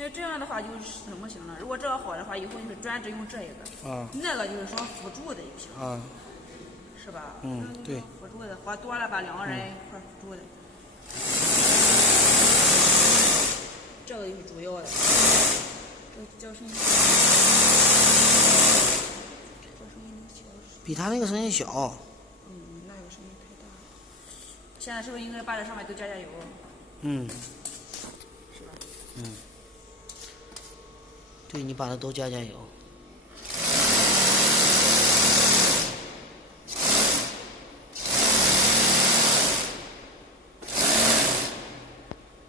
那这样的话就是怎么行呢？如果这个好的话，以后就是专职用这一个。啊。那个就是说辅助的一瓶。啊。是吧？对。辅助的花多了吧，2个人一块辅助的。这个就是主要的。这叫声音。比他那个声音小。那个声音太大了。现在是不是应该把这上面都加油？是吧？对，你把它都加油。